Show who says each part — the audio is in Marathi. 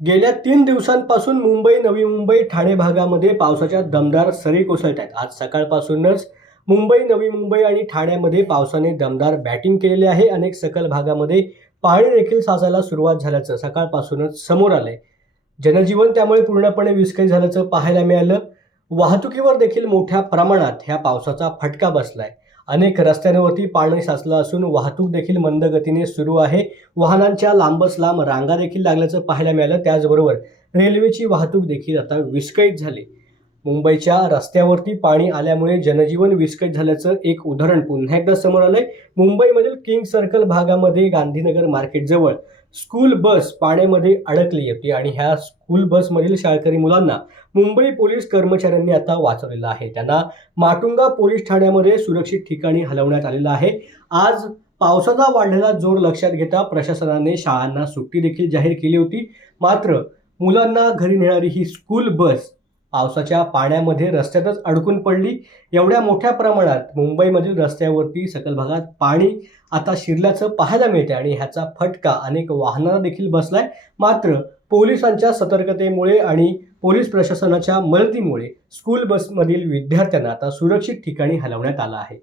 Speaker 1: गेल्या तीन दिवसांपासून मुंबई नवी मुंबई ठाणे भागामध्ये पावसाच्या दमदार सरी कोसळत आहेत. आज सकाळपासूनच मुंबई नवी मुंबई आणि ठाण्यामध्ये पावसाने दमदार बॅटिंग केलेली आहे. अनेक सकल भागामध्ये पाणी देखील साचायला सुरुवात झाल्याचं सकाळपासूनच समोर आलंय. जनजीवन त्यामुळे पूर्णपणे विस्कळीत झाल्याचं पाहायला मिळालं. वाहतुकीवर देखील मोठ्या प्रमाणात ह्या पावसाचा फटका बसलाय. अनेक रस्त्यांवरती पाणी साचलं असून वाहतूक देखील मंद गतीने सुरू आहे. वाहनांच्या लांबच लांब रांगा देखील लागल्याचं पाहायला मिळालं. त्याचबरोबर रेल्वेची वाहतूक देखील आता विस्कळीत झाली. मुंबईच्या रस्त्यावरती पाणी आल्यामुळे जनजीवन विस्कळीत झाल्याचं एक उदाहरण पुन्हा एकदा समोर आलंय. मुंबईमधील किंग सर्कल भागामध्ये गांधीनगर मार्केटजवळ स्कूल बस पाण्यामध्ये अडकली होती आणि ह्या स्कूल बसमधील शाळकरी मुलांना मुंबई पोलीस कर्मचाऱ्यांनी आता वाचवलेलं आहे. त्यांना माटुंगा पोलीस ठाण्यामध्ये सुरक्षित ठिकाणी हलवण्यात आलेलं आहे. आज पावसाचा वाढलेला जोर लक्षात घेता प्रशासनाने शाळांना सुट्टी देखील जाहीर केली होती. मात्र मुलांना घरी नेणारी ही स्कूल बस पावसाच्या पाण्यामध्ये रस्त्यातच अडकून पडली. एवढ्या मोठ्या प्रमाणात मुंबईमधील रस्त्यावरती सकल भागात पाणी आता शिरल्याचं पाहायला मिळते आणि ह्याचा फटका अनेक वाहनांना देखील बसलाय. मात्र पोलिसांच्या सतर्कतेमुळे आणि पोलीस प्रशासनाच्या मदतीमुळे स्कूल बसमधील विद्यार्थ्यांना आता सुरक्षित ठिकाणी हलवण्यात आलं आहे.